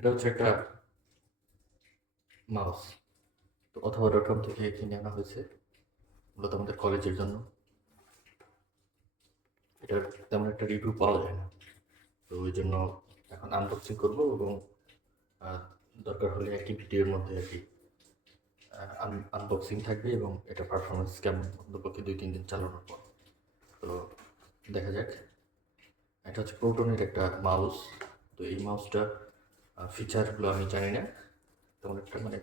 এটা হচ্ছে একটা মাউস। তো অথবা .com থেকে কিনে আনা হয়েছে মূলত আমাদের কলেজের জন্য। এটার তেমন একটা রিভিউ পাওয়া যায় না, তো ওই জন্য এখন আনবক্সিং করবো এবং আহ, দরকার হলে একই ভিডিওর মধ্যে আর কি আনবক্সিং থাকবে এবং এটা পারফরমেন্স কেমন অন্তপক্ষে 2-3 দিন চালানোর পর। তো দেখা যাক। এটা হচ্ছে প্রোটনের একটা মাউস। তো এই মাউসটা ফিচারগুলো আমি জানি না তেমন একটা, মানে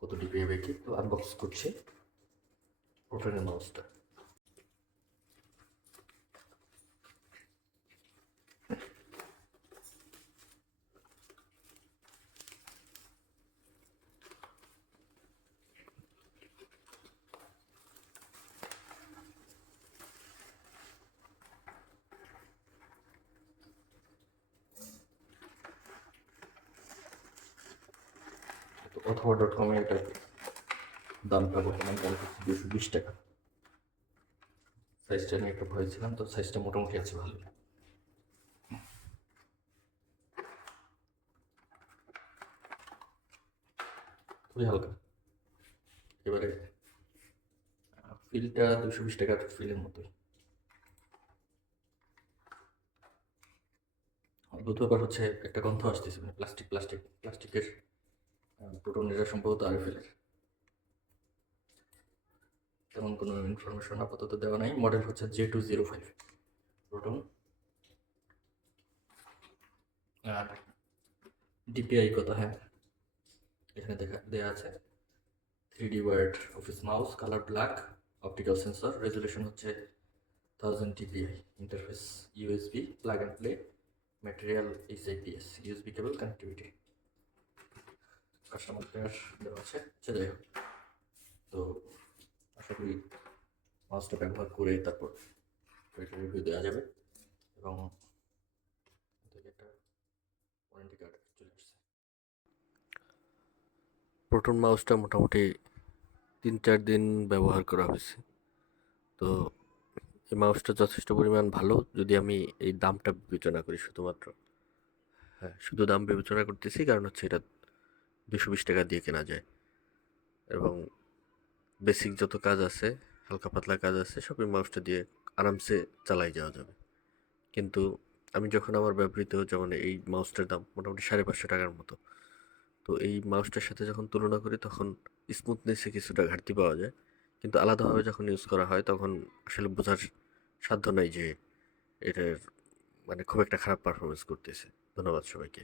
কত ডিপি হবে কি। তো আনবক্স করছি প্রোটনের মাউসটা। তো অথবা .com-এ এটা দামটা বর্তমান দাম হচ্ছে 220 টাকা। সাইজটা নিয়ে একটা ভয় ছিলাম, তো সাইজটা মোটামুটি আছে ভালো, খুবই হালকা। এবারে ফিলটা 220 টাকার ফিলের মতোই। অদ্ভুত ব্যাপার হচ্ছে একটা গন্ধ আসতেছে, মানে প্লাস্টিকের প্রোটন, এটা সম্ভবত আরএফএলের। তেমন কোনো ইনফরমেশন আপাতত দেওয়া নাই। মডেল হচ্ছে J205 প্রোটন। আর ডিপিআই কত, হ্যাঁ এখানে দেওয়া আছে। 3D word office mouse, colour black, optical sensor, resolution হচ্ছে 1000 dpi, interface USB, plug and play, material HIPS, USB cable connectivity, customer care দেওয়া আছে। যাই হোক, তো আশা করি মাউসটা ব্যবহার করে তারপর এটা রিভিউ দেওয়া যাবে। এবং একটা ওয়ারেন্টি কার্ড চলে আসছে। প্রোটন মাউসটা মোটামুটি 3-4 দিন ব্যবহার করা হয়েছে। তো এই মাউসটা যথেষ্ট পরিমাণ ভালো, যদি আমি এই দামটা বিবেচনা করি শুধুমাত্র। হ্যাঁ, শুধু দাম বিবেচনা করতেছি, কারণ হচ্ছে এটা 220 টাকা দিয়ে কেনা যায় এবং বেসিক যত কাজ আছে, হালকা পাতলা কাজ আছে, সব এই মাউসটা দিয়ে আরামসে চালাই যাওয়া যাবে। কিন্তু আমি যখন আমার ব্যবহৃত, যেমন এই মাউসটার দাম মোটামুটি 550 টাকার মতো। তো এই মাউসটার সাথে যখন তুলনা করি তখন স্মুথনেসে কিছুটা ঘাটতি পাওয়া যায়, কিন্তু আলাদাভাবে যখন ইউজ করা হয় তখন আসলে বোঝার সাধ্য নাই যে এটার মানে খুব একটা খারাপ পারফরমেন্স করতেছে। ধন্যবাদ সবাইকে।